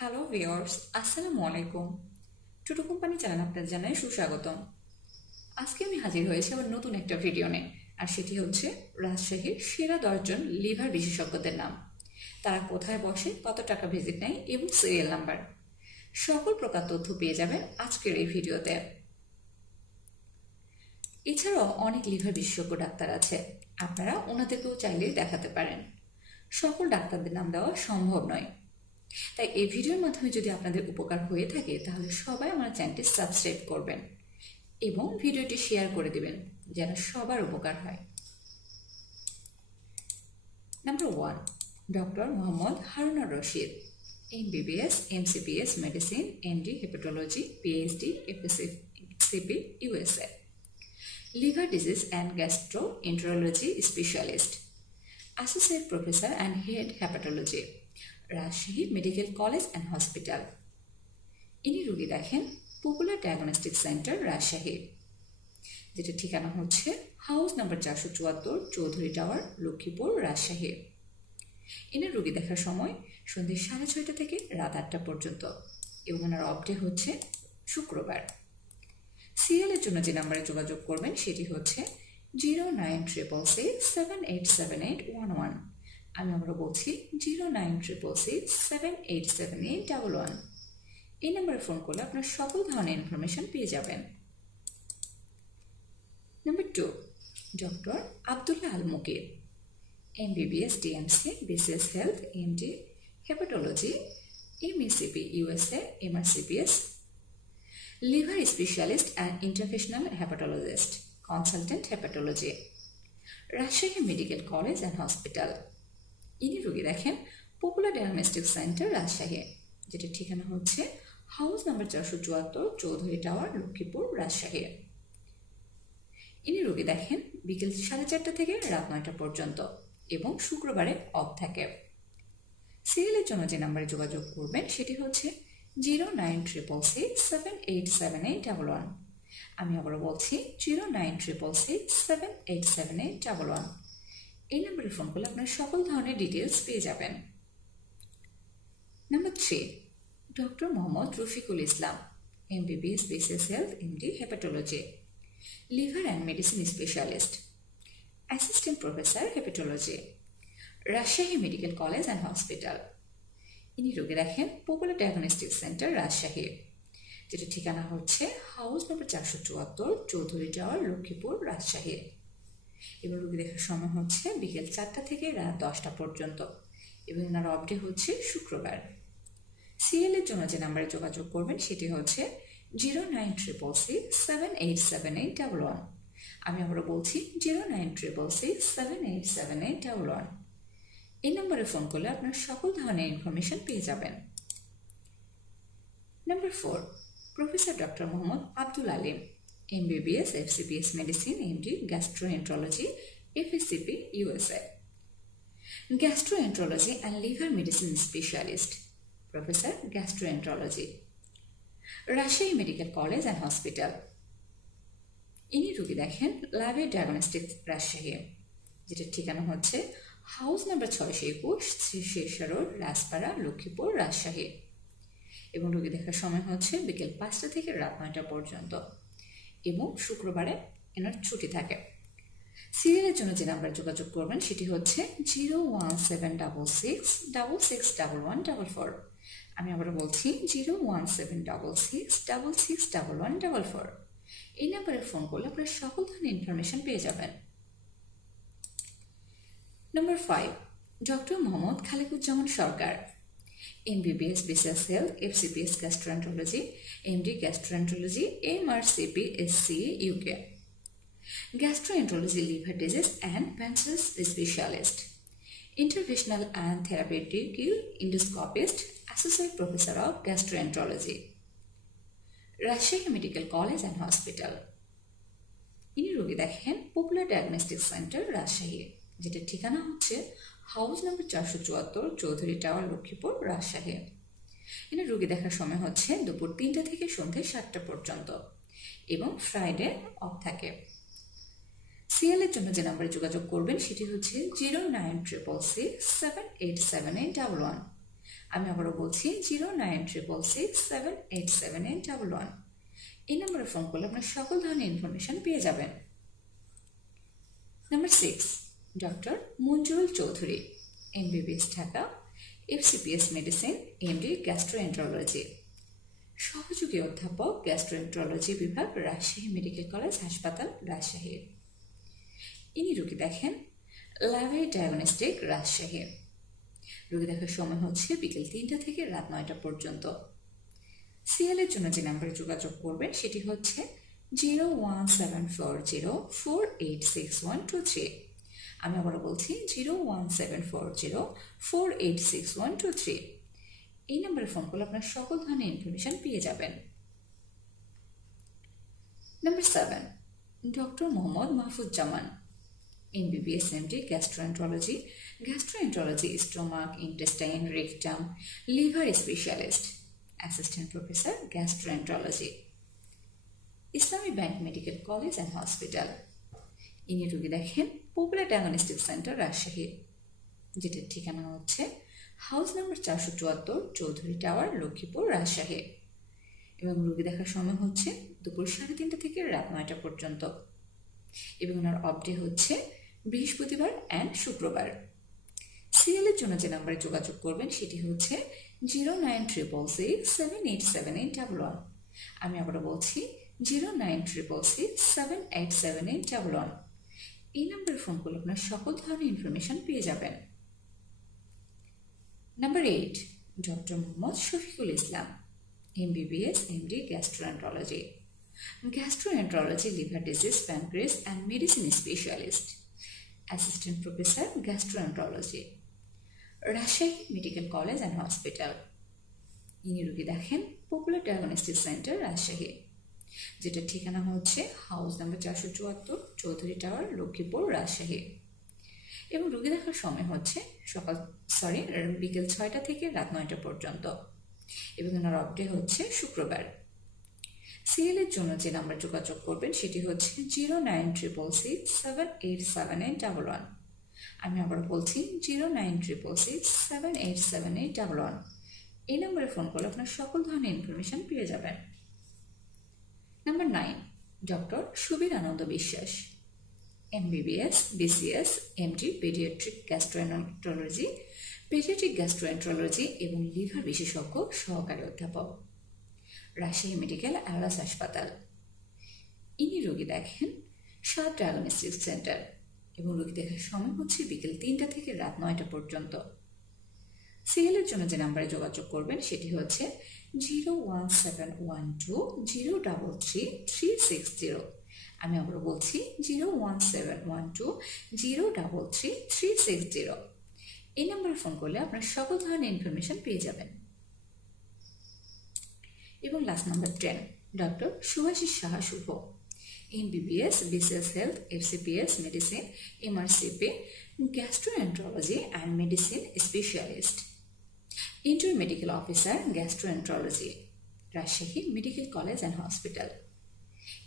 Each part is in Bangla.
হ্যালো ভিউয়ার্স, আসসালামু আলাইকুম। টুটু কোম্পানি চ্যানেল আপনাদের জানাই সুস্বাগতম। আজকে আমি হাজির হয়েছি আবার নতুন একটা ভিডিও নিয়ে, আর সেটি হচ্ছে রাজশাহীর সেরা 10জন লিভার বিশেষজ্ঞদের নাম, তারা কোথায় বসে, কত টাকা ভিজিট নেয় এবং সিরিয়াল নাম্বার, সকল প্রকার তথ্য পেয়ে যাবেন আজকের এই ভিডিওতে। এছাড়াও অনেক লিভার বিশেষজ্ঞ ডাক্তার আছে, আপনারা ওনাদেরকেও চাইলেই দেখাতে পারেন। সকল ডাক্তারদের নাম দেওয়া সম্ভব নয়, তাই এই ভিডিওর মাধ্যমে যদি আপনাদের উপকার হয়ে থাকে তাহলে সবাই আমার চ্যানেলটি সাবস্ক্রাইব করবেন এবং ভিডিওটি শেয়ার করে দিবেন যেন সবার উপকার হয়। Number 1, doctor Mohammad Harunur Rashid, MBBS, MCPS medicine, MD hepatology, PhD, FSCP, USA, liver disease and gastroenterology specialist, associate professor and head hepatology, Rajshahi medical college and hospital. ইনি রোগী দেখেন পপুলার ডায়াগনস্টিক সেন্টার রাজশাহী, যেটা ঠিকানা হচ্ছে house number 474, Chowdhury tower, Lakshmipur, Rajshahi. এনার রোগী দেখার সময় সন্ধ্যে 6:30 থেকে রাত 8টা পর্যন্ত এবং ওনার অফ ডে হচ্ছে শুক্রবার। সিএলের জন্য যে নাম্বারে যোগাযোগ করবেন সেটি হচ্ছে 09666787811। আমি আমরা বলছি 09666787811। এই নাম্বারে ফোন করলে আপনার সকল ধরনের ইনফরমেশন পেয়ে যাবেন। Number 2, doctor Abdullah Al Mukir, MBBS, DMC, BCS Health, MD hepatology, MECP, USA, MRCPS, liver specialist and interventional hepatologist, consultant hepatology, Rajshahi medical college and hospital. ইনি রোগী দেখেন পপুলার ডায়াগনস্টিক সেন্টার রাজশাহী, যেটা ঠিকানা হচ্ছে house number 474, Chowdhury tower, Lakshmipur, Rajshahi. ইনি রোগী দেখেন বিকেল 4:30 থেকে রাত 9টা পর্যন্ত এবং শুক্রবারে অফ থাকে। সিরিয়ালের জন্য যে নাম্বারে যোগাযোগ করবেন সেটি হচ্ছে 09666787811। আমি আবারও বলছি 09666787811। এই নাম্বারে ফোন করলে আপনার সকল ধরনের ডিটেলস পেয়ে যাবেন। Number 3, doctor Mohammad Rafiqul Islam, MBBS, BCS Health, MD hepatology, liver and medicine specialist, assistant professor hepatology, Rajshahi medical college and hospital. ইনি রোগী দেখেন পপুলার ডায়াগনস্টিক সেন্টার রাজশাহী, যেটা ঠিকানা হচ্ছে house number 474, Chowdhury tower, Lakshmipur, Rajshahi. এবং রোগী দেখার সময় হচ্ছে বিকেল 4টা থেকে রাত 10টা পর্যন্ত এবং এনার অফ ডে হচ্ছে শুক্রবার। সিএলের জন্য যে নাম্বারে যোগাযোগ করবেন সেটি হচ্ছে 09666787811। আমি আবারও বলছি 09666787811। এই নম্বরে ফোন করলে আপনার সকল ধরনের ইনফরমেশন পেয়ে যাবেন। Number 4, professor doctor Mohammad Abdul Alim, MBBS, FCPS medicine, MD gastroenterology, FSCP, USA, gastroenterology and liver medicine specialist, professor gastroenterology, Rajshahi medical college and hospital. ইনি রোগী দেখেন ল্যাবে ডায়াগনস্টিক রাজশাহী, যেটা ঠিকানা হচ্ছে house number 621, Shri Shershah road, Rajpara, Lakshmipur, Rajshahi. এবং রোগী দেখার সময় হচ্ছে বিকেল 5টা থেকে রাত 9টা পর্যন্ত এবং শুক্রবারে এনার ছুটি থাকে। সিরিয়ালের জন্য যে নাম্বারে যোগাযোগ করবেন সেটি হচ্ছে 01766661144। আমি আবার বলছি 01766661144। এই নাম্বারে ফোন করলে আপনার সকল ধরনের ইনফরমেশন পেয়ে যাবেন। Number 5, doctor Mohammad Khalekuzzaman Sarkar, MBBS, BCS Health, FCPS gastroenterology, MD gastroenterology, MRCPSC, UK, gastroenterology, liver disease and pancreas specialist, interventional and therapeutic endoscopist, associate professor of gastroenterology, Rajshahi medical college and hospital. ইনি রোগী দেখেন পপুলার ডায়াগনস্টিক সেন্টার রাজশাহী, যেটা ঠিকানা হচ্ছে house number 474, Chowdhury tower, Lakshmipur, Rajshahi. এনার রোগী দেখার সময় হচ্ছে দুপুর 3টা থেকে সন্ধ্যে 7টা পর্যন্ত এবং ফ্রাইডে অফ থাকে। সিএলের জন্য যে নাম্বারে যোগাযোগ করবেন সেটি হচ্ছে 09666787811। আমি আবারও বলছি 09666787811। এই নম্বরে ফোন করলে আপনার সকল ধরনের ইনফরমেশন পেয়ে যাবেন। Number 6, doctor Manjurul Chowdhury, MBBS Dhaka, FCPS medicine, MD gastroenterology, সহযোগী অধ্যাপক গ্যাস্ট্রোএন্টারোলজি বিভাগ, রাজশাহী মেডিকেল কলেজ হাসপাতাল, রাজশাহী। ইনি রোগী দেখেন ল্যাবে ডায়াগনস্টিক, রাজশাহী। রোগী দেখার সময় হচ্ছে বিকেল 3টা থেকে রাত 9টা পর্যন্ত। সিএল এর জন্য যে নাম্বারে যোগাযোগ করবেন সেটি হচ্ছে 01740486123। আমি আবারও বলছি 01740486123। এই নাম্বারে ফোন করলে আপনার সকল ধরনের ইনফরমেশন পেয়ে যাবেন। Number 7, doctor Mohammad Mahfuzzaman, MBBS MD gastroenterology, stomach, intestine, rectum, liver specialist, assistant professor gastroenterology, Islami bank medical college and hospital. ইনি রোগী দেখেন পপুলার ডায়াগনস্টিক সেন্টার, রাজশাহী, যেটার ঠিকানা হচ্ছে house number 474, Chowdhury tower, Lakshmipur, Rajshahi. এবং রোগী দেখার সময় হচ্ছে দুপুর 3:30টা থেকে রাত 9টা পর্যন্ত। এবং ওনার অফ ডে হচ্ছে বৃহস্পতিবার অ্যান্ড শুক্রবার। সিএল এর জন্য যে নাম্বারে যোগাযোগ করবেন সেটি হচ্ছে 09666787811। আমি আবারও বলছি 09666787811। এই নাম্বারে ফোন করলে আপনার সকল ধরনের ইনফরমেশন পেয়ে যাবেন। Number 8, doctor Mohammad Shafiqul Islam, MBBS MD gastroenterology, liver disease, pancreas and medicine specialist, assistant professor gastroenterology, Rajshahi medical college and hospital. ইনি রোগী দেখেন পপুলার ডায়াগনস্টিক সেন্টার, রাজশাহী, যেটার ঠিকানা হচ্ছে house number 474, Chowdhury tower, Lakshmipur, Rajshahi. এবং রোগী দেখার সময় হচ্ছে বিকেল 6টা থেকে রাত 9টা পর্যন্ত। এবং ওনার অফ ডে হচ্ছে শুক্রবার। সিএল এর জন্য যে নাম্বার যোগাযোগ করবেন সেটি হচ্ছে 09666787811। আমি আবার বলছি 09666787811। এই নাম্বারে ফোন করলে আপনার সকল ধরনের ইনফরমেশন পেয়ে যাবেন। নাম্বার 9, ডক্টর সুবীর আনন্দ বিশ্বাস, MBBS BCS MD paediatric gastroenterology এবং লিভার বিশেষজ্ঞ সহকারী অধ্যাপক, রাজশাহী মেডিকেল অ্যালাস হাসপাতাল। ইনি রোগী দেখেন সাত ডায়াগনস্টিক সেন্টার। এবং রোগী দেখার সময় হচ্ছে বিকেল 3টা থেকে রাত 9টা পর্যন্ত। সিএল এর জন্য যে নাম্বারে যোগাযোগ করবেন সেটি হচ্ছে 01712033360। আমি আবারও বলছি 01712033360। এই নাম্বারে ফোন করলে আপনার সকল ধরনের ইনফরমেশন পেয়ে যাবেন। এবং last number 10, doctor Subhashis Saha Shubho, MBBS BCS health, FCPS medicine, MRCP gastroenterology and medicine specialist, inter medical officer gastroenterology, Rajshahi medical college and hospital.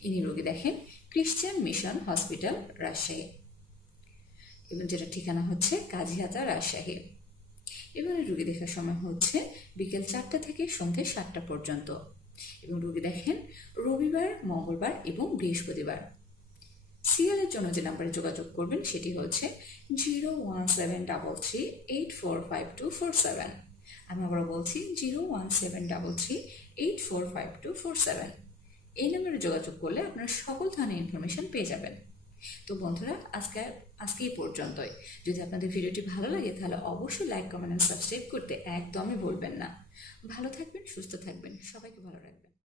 ইনি রোগী দেখেন ক্রিশ্চিয়ান মিশন হসপিটাল, রাজশাহী, এবং যেটা ঠিকানা হচ্ছে কাজীহাতা, রাজশাহী। এবং রোগী দেখার সময় হচ্ছে বিকেল 4টা থেকে সন্ধ্যে 7টা পর্যন্ত। এবং রোগী দেখেন রবিবার, মঙ্গলবার এবং বৃহস্পতিবার। সিএল এর জন্য যে নাম্বারে যোগাযোগ করবেন সেটি হচ্ছে 01733845247। আমি আবার বলছি 01733845247। এই নাম্বারে যোগাযোগ করলে আপনারা সকল ধরনের ইনফরমেশন পেয়ে যাবেন। তো বন্ধুরা, আজকে এই পর্যন্তই। যদি আপনাদের ভিডিওটি ভালো লাগে তাহলে অবশ্যই লাইক, কমেন্ট, সাবস্ক্রাইব করতে একদমই ভুলবেন না। ভালো থাকবেন, সুস্থ থাকবেন, সবাইকে ভালো রাখবেন।